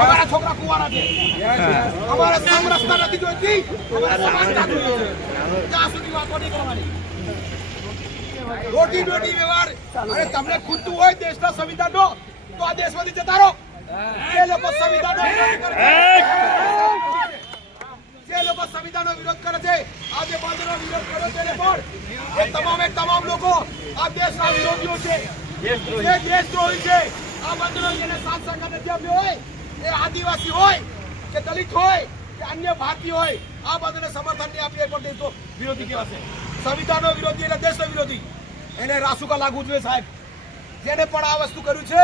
અમારા છોકરા કુંવારા છે, અમારે સમરસતા નથી જોઈતી, અમારે સમાનતા જોઈએ છે. ત્યાં સુધી વાતો નહીં કરવાની. રોટી રોટી વ્યવહાર અને તમને ખૂટતું હોય દેશના સંવિધાનનો તો આ દેશમાંથી જતા રહો. જે લોકો સંવિધાનનો વિરોધ કરે છે, જે લોકો સંવિધાનનો વિરોધ કરે છે, આજે બંધનો વિરોધ કર્યો છે પણ એ તમામ લોકો આ દેશના વિરોધીઓ છે, જે દેશદ્રોહી છે. આ બંધનો જેને સાથ સહકાર નથી આપ્યો હોય એ આદિવાસી હોય કે દલિત હોય કે અન્ય ભારતીય હોય, આ બંધને સમર્થન નહીં આપીએ પણ દેશનો વિરોધી કહેવાશે. સંવિધાનનો વિરોધી એટલે દેશનો વિરોધી. એને રાસુકા લાગવું જોઈએ સાહેબ. જેને પણ આ વસ્તુ કર્યું છે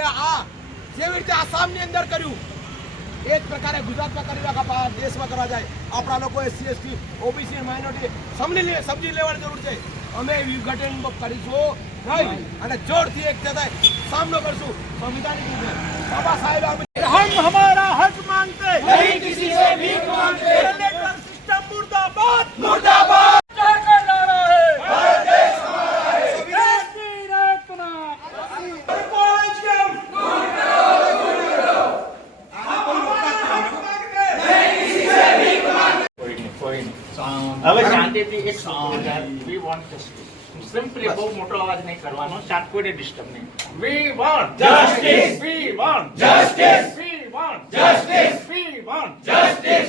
એ આ જેવી રીતે આસામની અંદર કર્યું એ જ પ્રકારે ગુજરાતમાં કરી રાખવા, દેશમાં કરવા જાય. આપણા લોકો SC ST OBC માઇનોરિટી સમજી લેવાની જરૂર છે. અમે વિઘટન કરીશું નહીં અને જોરથી એક થતા સામનો કરશું. સંવિધાનિક રીતે બાબા સાહેબ हम हमारा हक मांगते नहीं किसी से भीख मांगते. सिस्टम मुर्दाबाद मुर्दाबाद. હવે શાંતિથી એક વી વોન્ટ જસ્ટિસ સિમ્પલી બહુ મોટો અવાજ નહીં કરવાનો, શાંત કોઈને ડિસ્ટર્બ નહીં. We want justice, we want justice, we want justice, we want justice.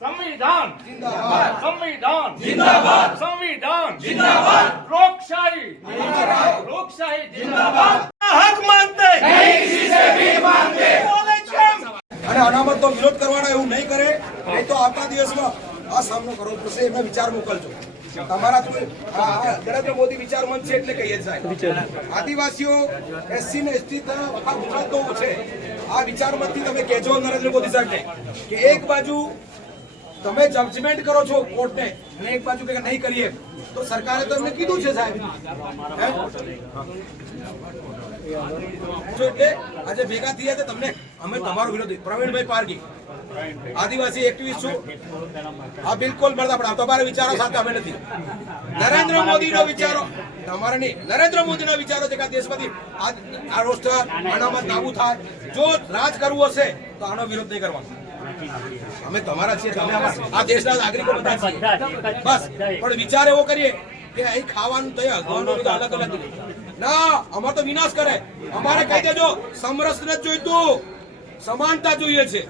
સંવિધાન જિંદાબાદ, સંવિધાન જિંદાબાદ, સંવિધાન જિંદાબાદ. લોકશાહી જિંદાબાદ, લોકશાહી જિંદાબાદ. હક માંગતે નહીં કિસી સે ભીખ માંગતે. અને અનામતનો વિરોધ કરવાનો એવું નહીં કરે નહીં તો આવતા દિવસમાં આ સામનો કરવો પડશે. એમને વિચાર મોકલજો. તમારા નરેન્દ્ર મોદી વિચાર મંચ છે એટલે કહીએ સાહેબ, આદિવાસીઓ SC ને ST આખા ગુજરાતનો છે. આ વિચાર મંચથી તમે કહેજો નરેન્દ્ર મોદી સાહેબને કે એક બાજુ તમે જજમેન્ટ કરો છો કોર્ટને અને એક બાજુ કે નહીં કરીએ તો સરકારે તો એમને કીધું છે સાહેબ. એટલે આજે ભેગા થયા છે તમને અમે તમારો વિરોધ. પ્રવીણભાઈ પારગી આદિવાસી એક્ટિવિસ્ટ છું. હા બિલકુલ મળતા પણ તમારા વિચારો સાથે અમે નથી. નરેન્દ્ર મોદીનો વિચારો તમારે નહીં, નરેન્દ્ર મોદીના વિચારો છે કે આ દેશમાંથી આ રોસ્ટર અનામત નાબૂદ થાય. જો રાજ કરવું હશે તો આનો વિરોધ નહીં કરવાનો. અમે તમારા છીએ, તમે આ દેશના નાગરિકો બધા છીએ બસ. પણ વિચાર એવો કરીએ કે અહીં ખાવાનું તૈયાર અલગ અલગ ના, અમારે તો વિનાશ કરે. અમારે કહી દેજો સમરસ નથી જોઈતું, સમાનતા જોઈએ છે.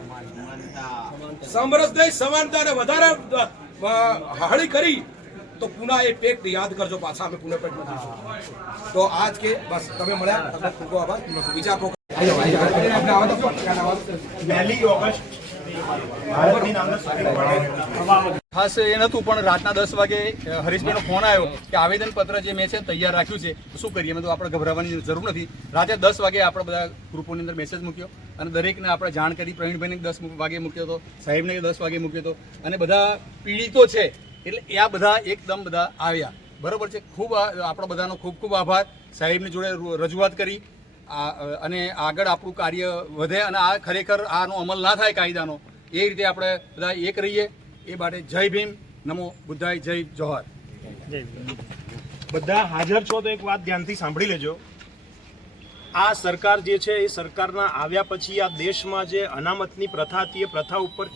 સમરસ નહીં, સમાનતા વધારે હળી કરી તો પુનઃ એ પેટ યાદ કરજો પાછા અમે પુનઃ પેટ તો આજ કે બસ તમે મળ્યા તમને ખૂબ આભાર. વિચાર ખાસ એ નતું પણ રાતના 10 વાગે હરીશભાઈનો ફોન આવ્યો કે આવેદનપત્ર જે મેં છે તૈયાર રાખ્યું છે શું કરીએ. મેં તો આપણે ગભરાવાની જરૂર નથી. રાતે 10 વાગે આપણે બધા ગ્રુપોની અંદર મેસેજ મૂક્યો અને દરેકને આપણે જાણ કરી. પ્રવીણભાઈને 10 વાગે મૂક્યો હતો, સાહેબને 10 વાગે મૂક્યો હતો અને બધા પીડિતો છે એટલે આ બધા એકદમ બધા આવ્યા. બરોબર છે. ખૂબ આપણો બધાનો ખૂબ ખૂબ આભાર. સાહેબની જોડે રજૂઆત કરી અને આગળ આપણું કાર્ય વધે અને આ ખરેખર આનો અમલ ના થાય કાયદાનો એ રીતે આપણે બધા એક રહીએ એ માટે જય ભીમ, નમો બુદ્ધાય, જય જોહર. બધા હાજર છો તો એક વાત ધ્યાનથી સાંભળી લેજો. આ સરકાર જે છે એ સરકારના આવ્યા પછી આ દેશમાં જે અનામતની પ્રથા હતી એ પ્રથા ઉપર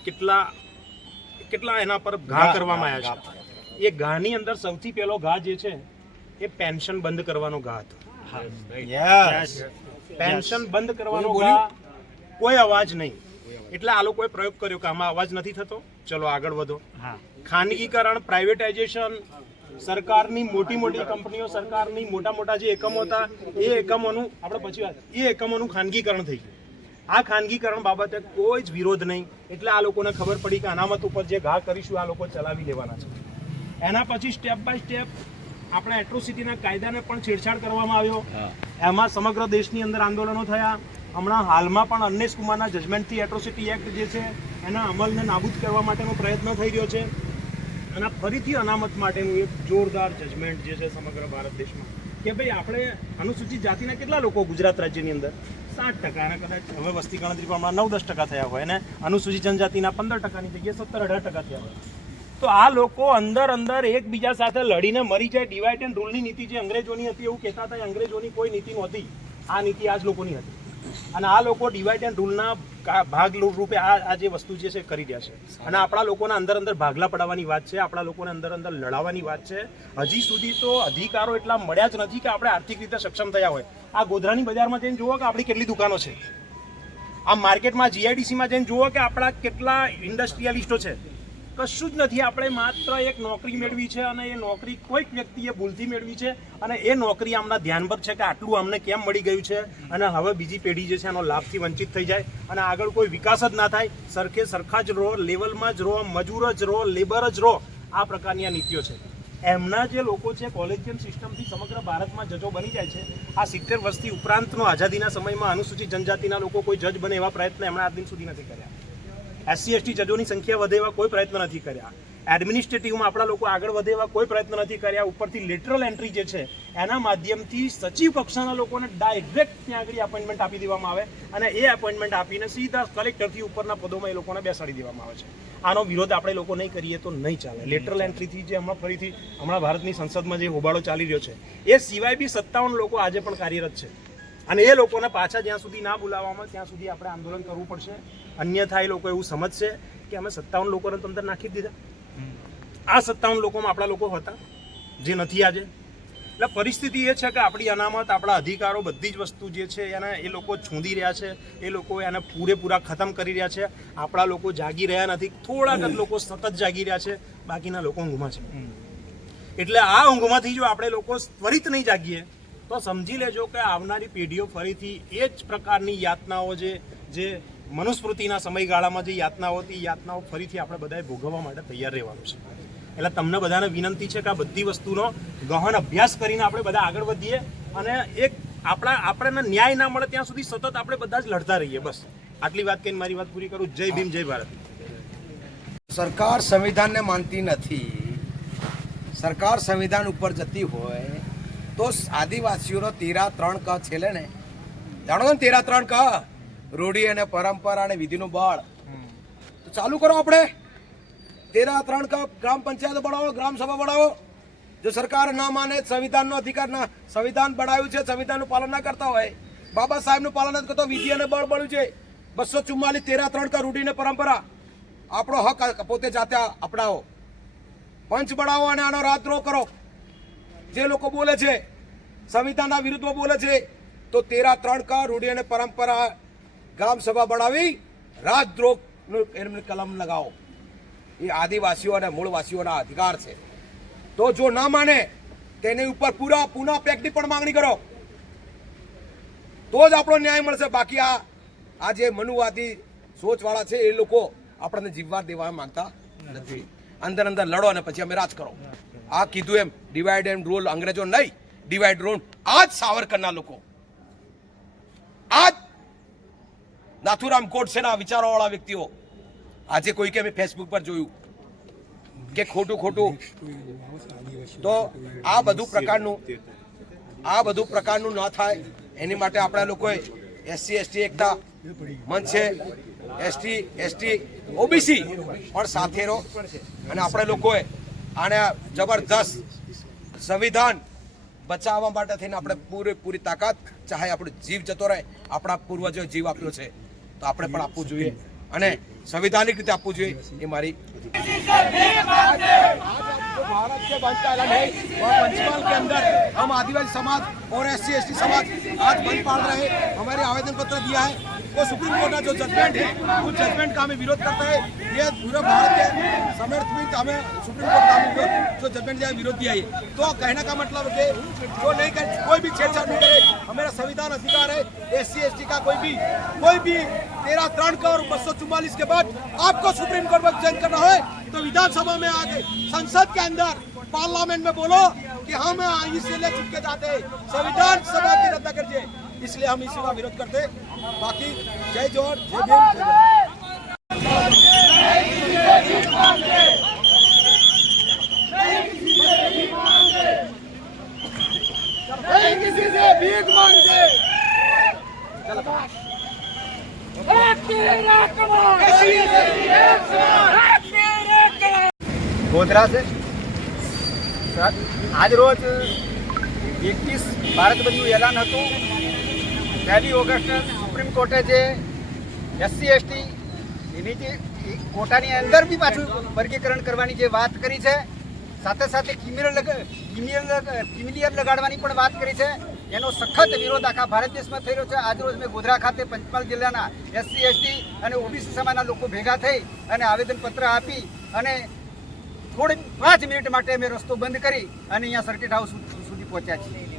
કેટલા એના પર ઘા કરવામાં આવ્યા છે. એ ઘાની અંદર સૌથી પહેલો ઘા જે છે એ પેન્શન બંધ કરવાનો ઘા હતો. પેન્શન બંધ કરવાનો ઘા, કોઈ અવાજ નહીં. એટલે આ લોકોએ પ્રયોગ કર્યો કે આમાં અવાજ નથી થતો, ચલો આગળ વધો. ખાનગીકરણ, પ્રાઇવેટાઇઝેશન, સરકારની મોટી મોટી કંપનીઓ, સરકારની મોટા જે એકમો હતા એ એકમોનું આપણે પછી વાત, એ એકમોનું ખાનગીકરણ થઈ ગયું. આ ખાનગીકરણ બાબતે કોઈ જ વિરોધ નહીં. એટલે આ લોકોને ખબર પડી કે અનામત ઉપર જે ઘા કરીશું આ લોકો ચલાવી લેવાના છે. એના પછી સ્ટેપ બાય સ્ટેપ આપણે એટ્રોસિટીના કાયદાને પણ છેડછાડ કરવામાં આવ્યો. એમાં સમગ્ર દેશની અંદર આંદોલનો થયા. હમણાં હાલમાં પણ અન્નેશ કુમારના જજમેન્ટથી એટ્રોસિટી એક્ટ જે છે એના અમલને નાબૂદ કરવા માટેનો પ્રયત્ન થઈ રહ્યો છે. અને ફરીથી અનામત માટેનું એક જોરદાર જજમેન્ટ જે છે સમગ્ર ભારત દેશમાં કે ભાઈ આપણે અનુસૂચિત જાતિના કેટલા લોકો ગુજરાત રાજ્યની અંદર 7% અને કદાચ હવે વસ્તી ગણતરી પ્રમાણે 9-10% થયા હોય અને અનુસૂચિત જનજાતિના 15%ની જગ્યાએ 17-18% થયા હોય. તો આ લોકો અંદર એકબીજા સાથે લડીને મરી જાય. ડિવાઇડ એન્ડ રૂલની નીતિ જે અંગ્રેજોની હતી એવું કહેતા હતા, અંગ્રેજોની કોઈ નીતિ નહોતી. આ નીતિ આ જ લોકોની હતી. અને આ લોકો ડિવાઇડ એન્ડ રૂલના ભાગ રૂપે આ જે વસ્તુ જે છે કરી રહ્યા છે. અને આપણા લોકોના અંદર ભાગલા પડાવવાની વાત છે, આપણા લોકોને અંદર લડાવવાની વાત છે. હજી સુધી તો અધિકારો એટલા મળ્યા જ નથી કે આપણે આર્થિક રીતે સક્ષમ થયા હોય. આ ગોધરાની બજારમાં જઈને જુઓ કે આપણી કેટલી દુકાનો છે, આ માર્કેટમાં જીઆઈડીસીમાં જઈને જુઓ કે આપણા કેટલા ઇન્ડસ્ટ્રીયલિસ્ટો છે. કશું જ નથી. આપણે માત્ર એક નોકરી મેળવી છે અને એ નોકરી કોઈક વ્યક્તિએ ભૂલથી મેળવી છે અને એ નોકરી આમના ધ્યાન પર છે કે આટલું અમને કેમ મળી ગયું છે અને હવે બીજી પેઢી જે છે એનો લાભથી વંચિત થઈ જાય અને આગળ કોઈ વિકાસ જ ના થાય. સરખા જ રહો, લેવલમાં જ રહો, મજૂર જ રહો, લેબર જ રહો. આ પ્રકારની આ નીતિઓ છે. એમના જે લોકો છે કોલેજિયમ સિસ્ટમથી સમગ્ર ભારતમાં જજો બની જાય છે. આ 70 વર્ષથી ઉપરાંતનો આઝાદીના સમયમાં અનુસૂચિત જનજાતિના લોકો કોઈ જજ બને એવા પ્રયત્ન એમણે આજ દિન સુધી નથી કર્યા. SC ST જજોની સંખ્યા વધે એવા કોઈ પ્રયત્ન નથી કર્યા. એડમિનિસ્ટ્રેટિવમાં આપણા લોકો આગળ વધે એવા કોઈ પ્રયત્ન નથી કર્યા. ઉપરથી લેટરલ એન્ટ્રી જે છે એના માધ્યમથી સચિવ કક્ષાના લોકોને ડાયરેક્ટ ત્યાં આગળ એપોઇન્ટમેન્ટ આપી દેવામાં આવે અને એ એપોઇન્ટમેન્ટ આપીને સીધા કલેક્ટરથી ઉપરના પદોમાં એ લોકોને બેસાડી દેવામાં આવે છે. આનો વિરોધ આપણે લોકો નહીં કરીએ તો નહીં ચાલે. લેટરલ એન્ટ્રીથી જે હમણાં ભારતની સંસદમાં જે હોબાળો ચાલી રહ્યો છે એ સિવાય બી 57 લોકો આજે પણ કાર્યરત છે અને એ લોકોને પાછા જ્યાં સુધી ના બોલાવવામાં ત્યાં સુધી આપણે આંદોલન કરવું પડશે. અન્યથા એ લોકો એવું સમજશે કે અમે 57 લોકોને તો અંદર નાખી દીધા. આ 57 લોકોમાં આપણા લોકો હતા જે નથી આજે. એટલે પરિસ્થિતિ એ છે કે આપણી અનામત, આપણા અધિકારો, બધી જ વસ્તુ જે છે એને એ લોકો છૂંદી રહ્યા છે. એ લોકો એને પૂરેપૂરા ખતમ કરી રહ્યા છે. આપણા લોકો જાગી રહ્યા નથી. થોડાક જ લોકો સતત જાગી રહ્યા છે, બાકીના લોકો ઊંઘમાં છે. એટલે આ ઊંઘમાંથી જો આપણે લોકો ત્વરિત નહીં જાગીએ તો સમજી લેજો કે આવનારી પેઢીઓ ફરીથી એ જ પ્રકારની યાતનાઓ જે મનુસ્મૃતિના સમયગાળામાં જે યાતનાઓ હતી, યાતનાઓ ફરીથી આપણે બધાએ ભોગવવા માટે તૈયાર રહેવાનું છે. એટલે તમને બધાને વિનંતી છે કે આ બધી વસ્તુનો ગહન અભ્યાસ કરીને આપણે બધા આગળ વધીએ અને એક આપણને ન્યાય ના મળે ત્યાં સુધી સતત આપણે બધા જ લડતા રહીએ. બસ આટલી વાત કહીને મારી વાત પૂરી કરું. જય ભીમ, જય ભારત. સરકાર સંવિધાનને માનતી નથી. સરકાર સંવિધાન ઉપર જતી હોય તો આદિવાસીઓનો 13-3 ક છેલ્લે ને જાણો છો ને 13-3 ક રૂઢી અને પરંપરા અને વિધિનું બળ તો ચાલુ કરો. આપણે 13-3 ક ગ્રામ પંચાયત બનાવો, ગ્રામ સભા બનાવો. જો સરકાર ના માને, સંવિધાનનો અધિકાર ના, સંવિધાન બનાવ્યું છે, સંવિધાનનું પાલન ના કરતા હોય, બાબા સાહેબનું પાલન નથી કરતો, વિધિ અને બળ બળ્યું છે. 244 13-3 ક રૂઢી અને પરંપરા આપણો હક પોતે જાતે અપનાવો. પંચ બનાવો અને આનો રાજદ્રોહ કરો. જે લોકો બોલે છે સંવિધાનના વિરુદ્ધમાં બોલે છે તો 13-3 ક રૂઢિ અને પરંપરા ગ્રામ સભા બનાવી રાજદ્રોહનું એમને કલમ લગાવો. એ આદિવાસીઓ અને મૂળવાસીઓના અધિકાર છે. તો જો ના માને તેની ઉપર પુનઃ પેકની પણ માંગણી કરો તો જ આપણો ન્યાય મળશે. બાકી આ જે મનુવાદી સોચવાળા છે એ લોકો આપણને જીવવા દેવા માંગતા નથી. અંદર લડો અને પછી અમે રાજ કરો. આ કીધું એમ ડિવાઈડ એન્ડ રૂલ અંગ્રેજો નહીં, ડિવાઈડ રૂલ આજ સાવરકરના લોકો, આજ નાથુરામ ગોડસેના વિચારોવાળા વ્યક્તિઓ. આજે કોઈ કે મેં ફેસબુક પર જોયું કે ખોટું તો આ બધું પ્રકારનું ના થાય એની માટે આપણા લોકોએ SC ST એકતા મંચ છે, ST OBC પણ સાથે રહો અને આપણે લોકોએ આને જબરદસ્ત સંવિધાન બચાવવા માટે થઈને આપણે પૂરી તાકાત, ચાહે આપણો જીવ જતો રહે, આપણા પૂર્વજો જીવ આપ્યો છે તો આપણે પણ આપવું જોઈએ અને संवैधानिक રીતે આપવું જોઈએ. એ મારી भारत के बंद का ऐलान है और पंचमहल के अंदर हम आदिवासी समाज और SC ST समाज आज बंद पाल रहे हैं. हमारे आवेदन पत्र दिया है वो सुप्रीम कोर्ट का जो जजमेंट है उस जजमेंट का हमें विरोध करता है. ये पूरे भारत के समर्थित हमें सुप्रीम कोर्ट का जो जजमेंट दिया विरोध दिया है. तो कहने का मतलब है जो नहीं कर, कोई भी छेड़छाड़ नहीं करे. हमारा संविधान अधिकार है. SC ST का कोई भी 13-3 का और 244 के बाद आपको सुप्रीम कोर्ट में चेंज करना है तो विधानसभा में आके संसद के अंदर पार्लियामेंट में बोलो कि हम इससे ले चुके जाते हैं, संविधान सभा की रद्द कर दिए. इसलिए हम इसी का विरोध करते. बाकी जय जोहर, जय भीम, जय भारत. किसी से भीख मांगते ગોધરા છે આજ રોજ 21 ભારત બંધનું એલાન હતું. 1 ઓગસ્ટ સુપ્રીમ કોર્ટે જે SC ST એની જે કોટાની અંદર બી પાછું વર્ગીકરણ કરવાની જે વાત કરી છે, સાથે સાથે કિમિલિયર લગાડવાની પણ વાત કરી છે, એનો સખત વિરોધ આખા ભારત દેશમાં થઈ રહ્યો છે. આજરોજ મેં ગોધરા ખાતે પંચમહાલ જિલ્લાના SC ST અને OBC સમાજના લોકો ભેગા થઈ અને આવેદનપત્ર આપી અને થોડી 5 મિનિટ માટે અમે રસ્તો બંધ કરી અને અહીંયા સર્કિટ હાઉસ સુધી પહોંચ્યા છીએ.